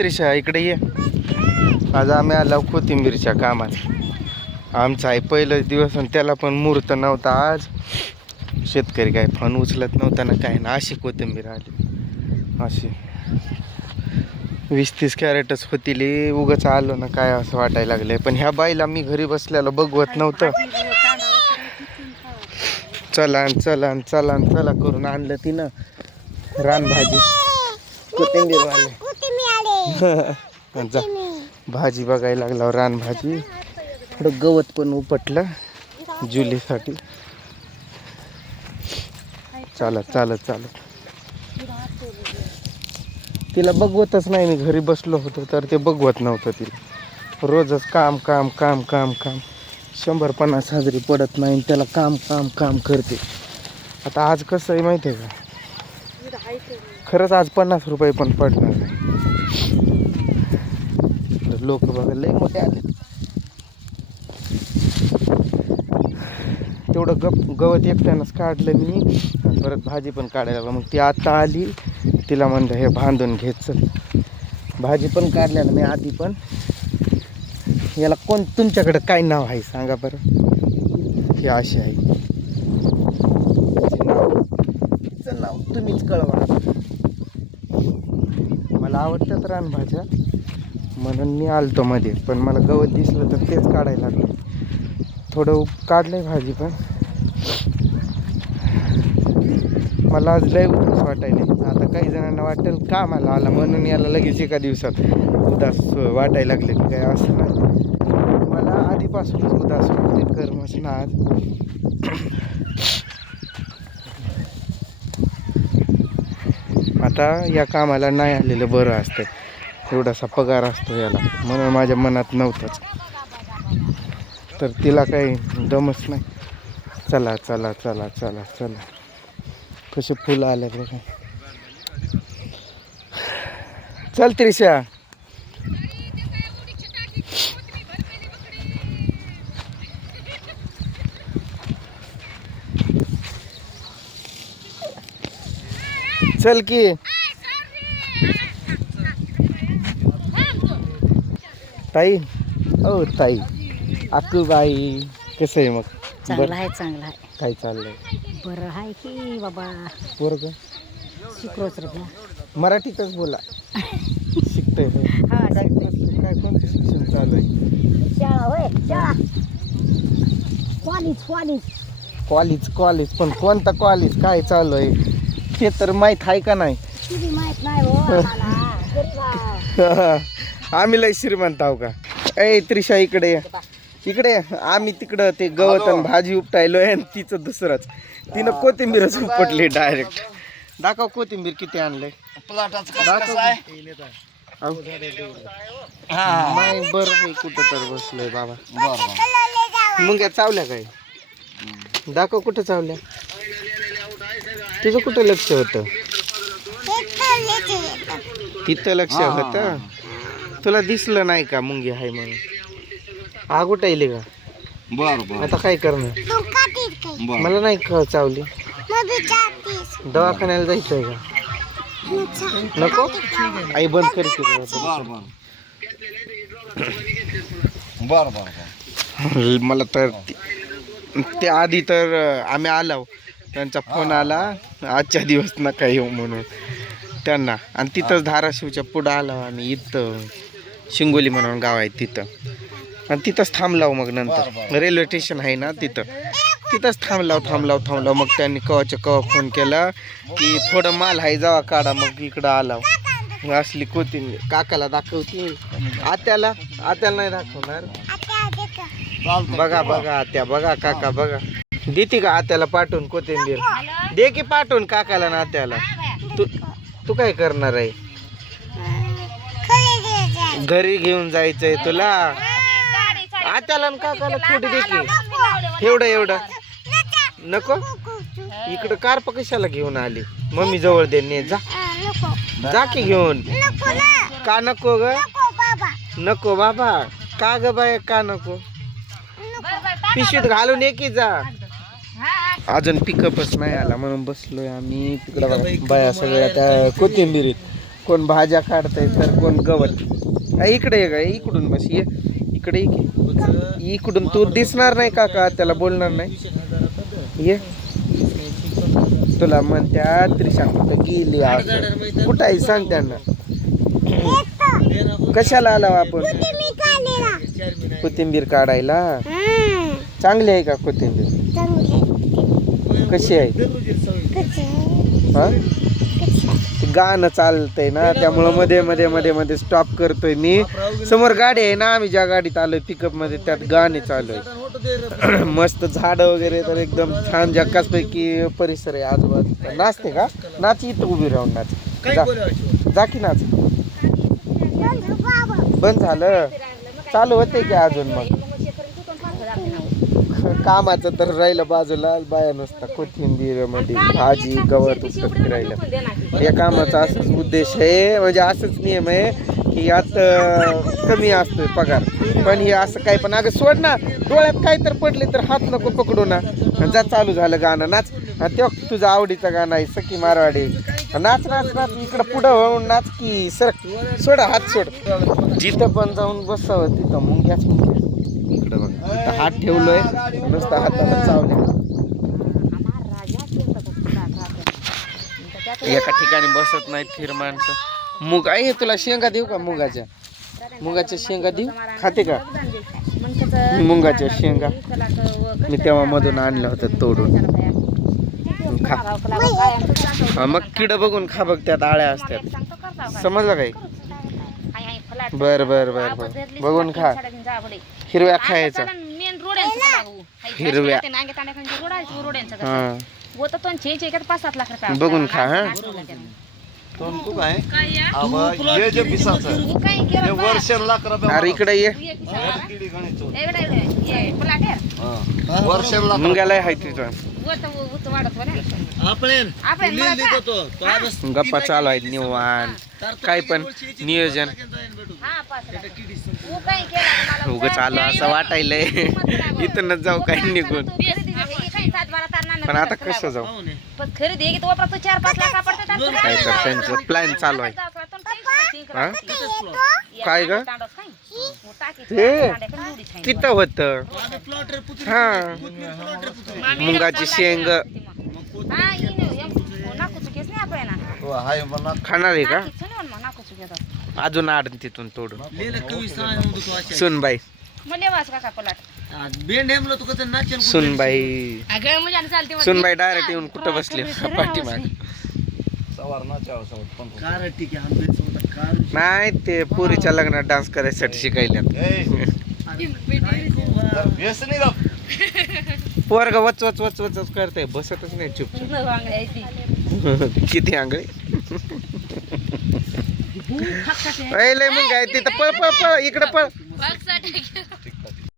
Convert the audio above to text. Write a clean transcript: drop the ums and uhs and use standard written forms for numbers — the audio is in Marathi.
त्रिशा इकडे ये. आज आम्ही आलो कोथिंबीरच्या कामात. आमचा आहे पहिलाच दिवस आणि त्याला पण मुहूर्त नव्हता आज. शेतकरी काय फोन उचलत नव्हता ना काय ना. अशी कोथिंबीर आली अशी 20-30 कॅरेटच होतील. उगाच आलो ना काय असं वाटायला लागलंय. पण ह्या बाईला मी घरी बसल्याला बघवत नव्हतं. चला चला चला चला करून आणलं तिनं रानभाजी कोथिंबीर वाले. जा भाजी बघायला लागला रानभाजी. थोडं गवत पण उपटलं जुलीसाठी. चालत चालत चालत तिला बघवतच नाही. मी घरी बसलो होतो तर ते बघवत नव्हतं तिला. रोजच काम काम काम काम काम 100-50 हजेरी पडत नाही. त्याला काम काम काम करते. आता आज कसं आहे माहिती आहे का, खरंच आज 50 रुपये पण पडणार नाही. लोक बघा लय मोठे आले. तेवढं गवत एकट्यानंच काढलं मी. परत भाजी पण काढायला मग ती आता आली. तिला म्हणलं हे बांधून घेत चल. भाजी पण काढल्याला मी आधी. पण याला कोण तुमच्याकडे काय नाव आहे सांगा बरं. हे अशी आहे तिचं नाव तुम्हीच कळवा. मला आवडतात रानभाज्या म्हणून मी आलतो मध्ये. पण मला गवत दिसलं तर तेच काढायला लागलं. थोडं काढलंय भाजी. पण मला आज लय उदास वाटायला. आता काही जणांना वाटेल का मला आला म्हणून याला लगेच एका दिवसात उदास वाटायला लागले की काय. असं नाही, मला आधीपासूनच उदास वाटते. कर्मच ना आज. आता या कामाला नाही आलेलं बरं असतं. एवढासा पगार असतो याला म्हणून माझ्या मनात नव्हतंच. तर तिला काही दमच नाही. चला चला चला चला चला. कसे फुलं आले बघा. चल त्रिशा. चल की. ताई ओ ताई अक्कूबाई कसं आहे मग. चांगला आहे चांगला आहे. काय चाललंय. बरं आहे की बाबा. पोरग शिकरोच रे. मराठीतच बोला. शिकतंय हा काय काय कोणतं शिक्षण चालू आहे. शाळा होय शाळा. कॉलेज. कॉलेज पण कोणता कॉलेज काय चालू आहे ते तर माहीत आहे का नाही. तुझी माहित नाही हो आम्हाला. गरीब आहो. आम्ही लय श्रीमंत आहो का. ए त्रिशा इकडे इकडे. आम्ही तिकडं ते गवत आणि भाजी उपटायलोय आणि तिचं दुसरंच. तिनं कोथिंबीरच उपटली डायरेक्ट. दाखव कोथिंबीर किती आणलंय. नाही बरं आहे कुठं तर बसलोय बाबा. मुंग्या चावल्या काय. दाखव कुठं चावल्या. तुझं कुठं लक्ष होतं. तिथं लक्ष होतं. तुला दिसलं नाही का मुंगी आहे म्हणून. आग उठायली का. बर आता काय करणार. मला नाही चावली. दवाखान्याला जायचंय का. नको आई बंद करते. मला तर ते आधी तर आम्ही आलो त्यांचा फोन आला आजच्या दिवस नका येऊ म्हणून त्यांना. आणि तिथंच धाराशिवच्या पुढं आलो आम्ही. इथं शिंगोली म्हणून गाव आहे तिथं. आणि तिथंच थांबलाव. मग नंतर रेल्वे स्टेशन आहे ना तिथंच थांबलाव. मग त्यांनी कवाच्या कवा फोन केला की थोडं माल आहे जावा काढा. मग इकडं आलाव. असली कोथिंबीर काकाला दाखवते. आत्याला नाही दाखवणार. बघा आत्या बघा काका बघा. देते का आत्याला पाठवून कोथिंबीर. दे की पाठवून काकाला ना आत्याला. तू काय करणार आहे. घरी घेऊन जायचंय तुला. आत्याला आणि काकाला थोडी दे की. एवढं नको. इकडं कार्प कशाला घेऊन आली. मम्मी जवळ दे. ने जा की घेऊन. का नको ग. नको बाबा. का ग बाय का नको. पिशवीत घालून ये की जा. अजून पिकअपच नाही आला म्हणून बसलोय आम्ही तिकडं. बाया सगळ्या त्या कोथिंबीरीत कोण भाज्या काढतंय तर कोण गवत. इकडे ये का, इकडून बस ये, इकडे ये की. इकडून तू दिसणार नाही काका, त्याला बोलणार नाही. ये तुला म्हणत्या त्रिशा कुठं गेली आज, कुठं आहे सांग त्यांना. कशाला आला आपण कोथिंबीर काढायला? चांगली आहे का कोथिंबीर? कशी आहे? हा गाणं चालतंय ना, त्यामुळं मध्ये मध्ये मध्ये मध्ये स्टॉप करतोय मी. समोर गाडी आहे ना, आम्ही ज्या गाडीत आलोय पिकअप मध्ये, त्यात गाणे चालू आहे. मस्त झाड वगैरे, तर एकदम छान जक्कास पैकी परिसर आहे आजूबाजूचा. नाचते का? नाच इथं उभी राहून नाच. जा की नाच. बंद झालं? चालू होते की अजून? मग कामाचं तर राहिलं बाजूला, बाया नुसता कोथिंबीर मध्ये भाजी गवत उपटत राहिलं. या कामाचा असंच उद्देश आहे, म्हणजे असंच नियम आहे की यात कमी असतोय पगार, पण हे असं काय पण. अगं सोड ना, डोळ्यात काय तर पडले तर हात नको पकडू ना. जा, चालू झालं गाणं, नाच. तेव्हा तुझं आवडीचं गाणं आहे सखी मारवाडी. नाच नाच नाच, इकडं पुढं होऊन नाच की. सर सोड, हात सोड. जिथं पण जाऊन बसावं तिथं मुंग्याच मुंग्या. इकडं बघ, इथं हात ठेवलोय, नुसतं हाताला चावले. एका ठिकाणी बसत नाहीत फिर माणसं. मुग आहे, तुला शेंगा देऊ का? मुगाच्या शेंगा देऊ? खाते का मुगाच्या शेंगा? मी तेव्हा मधून आणलं होतं तोडून. खा. मग किड बघून खा बघ, त्यात आळ्या असतात. समजलं काही? बर बर बर बर, बघून खा. हिरव्या खायचा, हिरव्या. हा, बघून खा. हा, अरे इकडे ये. मुंग्याला आहे तिथं. गप्पा चालू आहेत निवांत. काय पण नियोजन उगच आलो असं वाटायलंय. इथूनच जाऊ काय निघून, पण आता कसं जाऊ? काय तर त्यांचं प्लॅन चालू आहे. काय ग ते तिथं होत? हा, मुंगाची शेंग खाणार आहे का? अजून आड तिथून तोडून. सुनबाई, सुनबाई, सुनबाई डायरेक्ट येऊन कुठं बसली पाठीमाग. नाही, ते पोरीच्या लग्नात डान्स करायसाठी शिकायला. पोरग वच वच वच वच करते, बसतच नाही चुपचाप. किती आंगळे लय मग काय तिथं. पळ पळ पळ, इकडं पळ.